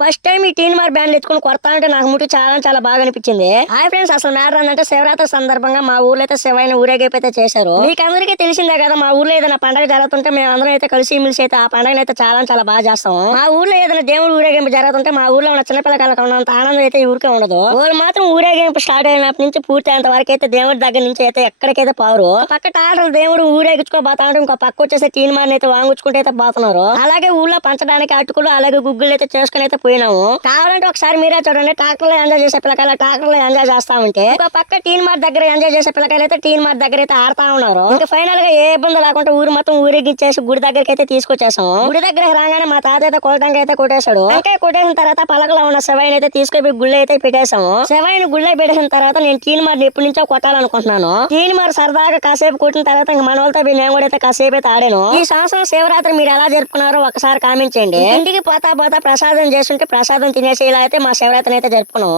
First time ఈ టీన్ మార్ band ఎత్తుకుని కొడతా అంటే నాకు ముట్టి చాలా చాలా బాగా అనిపించింది. హాయ్ ఫ్రెండ్స్, అసలు మ్యాటర్ ఏంటంటే శివరాత్రి సందర్భంగా మా ఊర్లో అయితే శివైన ఊరేగింపు అయితే చేశారు. మీకు అందరికీ తెలిసిందే కదా, మా ఊర్లో ఏదైనా పండుగ జరుగుతుంటే మేము అందరం అయితే కలిసి మిలిసి అయితే ఆ పండుగ అయితే చాలా చాలా బాగా చేస్తాం. మా ఊర్లో ఏదైనా దేవుడు ఊరేగింపు జరుగుతుంటే మా ఊర్లో ఉన్న చిన్నపిల్లకాయలకు ఉన్నంత ఆనందం అయితే ఊరికే ఉండదు. వాళ్ళు మాత్రం ఊరేగింపు స్టార్ట్ అయినప్పటి నుంచి పూర్తి అయ్యేంత వరకు అయితే దేవుడి దగ్గర నుంచి అయితే ఎక్కడికైతే పారు. పక్క టాటలు దేవుడు ఊరేగించుకోబోతా ఉంటే ఇంకో పక్క వచ్చేసి టీన్ మార్ అయితే వాంగుచ్చుకుంటే అయితే పోతున్నారు. అలాగే ఊళ్ళో పంచడానికి అటుకులు అలాగే గుగ్గులు అయితే చేసుకుని అయితే పోయినాము. కావాలంటే ఒకసారి మీరే చూడండి, ట్రాక్టర్ లో ఎంజాయ్ చేసే పిల్లకాయలు ట్రాక్టర్ లో ఎంజాయ్ చేస్తా ఉంటే ఒక పక్క టీన్ మార్ దగ్గర ఎంజాయ్ చేసే పిల్లకాయలు అయితే టీన్ మార్ దగ్గర అయితే ఆడుతా ఉన్నారు. ఇంకా ఫైనల్ గా ఏ ఇబ్బంది లేకుండా ఊరు మొత్తం ఊరేగిచ్చేసి గుడి దగ్గరికి అయితే తీసుకొచ్చేసాం. గుడి దగ్గర రాగానే మా తాత అయితే కొట్టంగా అయితే కొట్టేశాడు. ఇంకా కొట్టేసిన తర్వాత పలకలో ఉన్న శివైని అయితే తీసుకొని గుళ్ళ అయితే పెట్టేశాము. శివైని గుళ్ళ పెట్టేసిన తర్వాత నేను టీన్ మార్ ఎప్పటి నుంచో కొట్టాలనుకుంటున్నాను. టీన్ మార్ సరదాగా కాసేపు కొట్టిన తర్వాత ఇంకా మన వాళ్ళతో నేను కూడా అయితే కాసేపు అయితే ఆడాను. ఈ సంవత్సరం శివరాత్రి మీరు ఎలా జరుపుకున్నారో ఒకసారి కామెంట్ చేయండి. ఇంటికి పోతా పోతా ప్రసాదం చేస్తుంటే ప్రసాదం తినేసి ఇలా అయితే మా శివరాత్రి అయితే జరుపుకున్నాం.